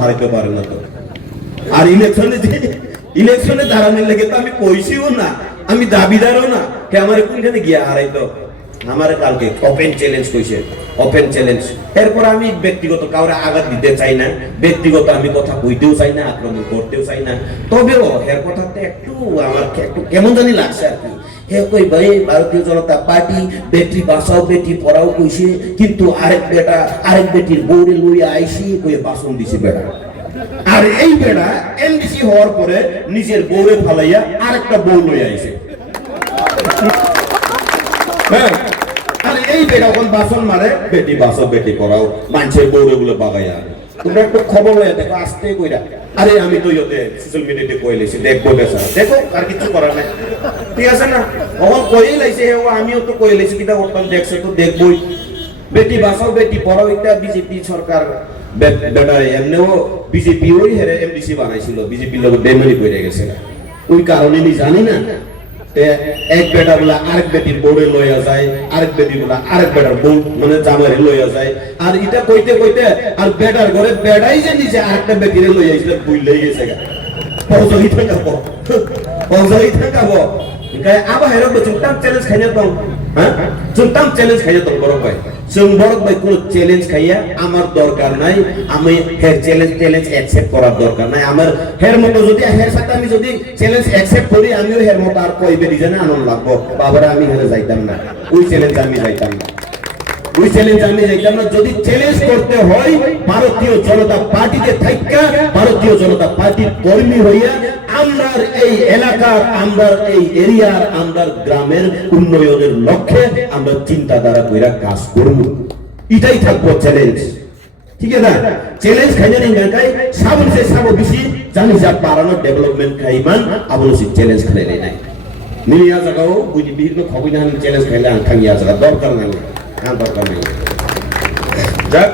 হারাইতে পারে না তো। আর ইলেকশনে দাঁড়ানোর লেগে তো আমি কইছিও না, আমি দাবিদারও না, কে আমার কোনখানে গিয়া হারাইতো। আমার কালকে ওপেন চ্যালেঞ্জ কইছে, ওপেন চ্যালেঞ্জ। এরপর আমি ব্যক্তিগত কাউরে আঘাত দিতে চাই না, ব্যক্তিগত আমি কথা কইতেও চাই না, আক্রমণ করতেও চাই না। তবেও এর কথাতে একটু আমার একটু কেমন জানি লাগছে আর কি। হে কই ভাই ভারতীয় জনতা পার্টি বেটি বাঁচাও বেটি পড়াও কইছে, কিন্তু আরেক বেটির বউরে লইয়া আইসি কইয়ে বাসন দিছে বেটা। আর এই বেটা এমডিসি হওয়ার পরে নিজের বউরে ফালাইয়া আরেকটা বউ লইয়া আইছে। হ্যাঁ, আর এই বেটা এখন বাসন মারে বেটি বাঁচাও বেটি পড়াও, মানুষের বউরে গুলো বাগাইয়া। তোমরা একটু খবর লইয়া দেখো, আস্তে কইরা। আরে আমি তো ইয়েতে সোশ্যাল মিডিয়াতে কই লাইছি, দেখবো বেচা দেখো, আর কিছু করার নাই, ঠিক আছে না? এখন কই লাইছে, আমিও তো কই লাইছি, কিটা করতাম দেখছে তো দেখবই। বেটি বাঁচাও বেটি পড়াও এটা বিজেপি সরকার বেটা এমনিও বিজেপি ওই হেরে এমডিসি বানাইছিল, বিজেপির লোক বেমানি করে গেছে। ওই কারণে আমি জানি না এক বেটা বলে আরেক বেটির বউরে লইয়া যায়, আরেক বেটি বলে আরেক বেটার বউ মানে জামাইরে লইয়া যায়। আর এটা কইতে কইতে আর বেটার ঘরে বেটাই যে নিচে আরেকটা বেটিরে লইয়া আইছিল, ভুললেই গেছে গা। পৌঁছাই থাকাবো, পৌঁছাই থাকাবো। আবার হেরো চুপটাম চ্যালেঞ্জ খাইয়া তো, হ্যাঁ চুপটাম চ্যালেঞ্জ খাইয়া তো বড় ভাই। বড় ভাই কোন চ্যালেঞ্জ খাইয়া আমার দরকার নাই, আমি হের চ্যালেঞ্জ অ্যাকসেপ্ট করার দরকার নাই। আমার হের মতো যদি হের সাথে আমি যদি চ্যালেঞ্জ অ্যাকসেপ্ট করি, আমিও হের মতো আর কইবে ডিজাইনে আনন্দ লাগবো। বাবারা আমি হেরে যাইতাম না, ওই চ্যালেঞ্জ আমি যাইতাম না, ওই চ্যালেঞ্জ আমি যাইতাম না। যদি চ্যালেঞ্জ করতে হয় ভারতীয় জনতা পার্টিতে থাইকা, ভারতীয় জনতা পার্টির কর্মী হইয়া আমরা এই এলাকার, আমরা এই এরিয়ার, আমরা গ্রামের উন্নয়নের লক্ষ্যে আমরা চিন্তাধারা কইরা কাজ করব, এটাই থাকবো চ্যালেঞ্জ। ঠিক আছে না? চ্যালেঞ্জ খাইয়া নেই গাই সাবন সে সাবো বেশি জানি যা পারানো ডেভেলপমেন্ট খাইমান আবলো সে চ্যালেঞ্জ খাইলে নাই নিয়া জায়গাও বুঝি বিভিন্ন খবর না চ্যালেঞ্জ খাইলে আন খাইয়া জায়গা দরকার নাই, দরকার নাই। যাক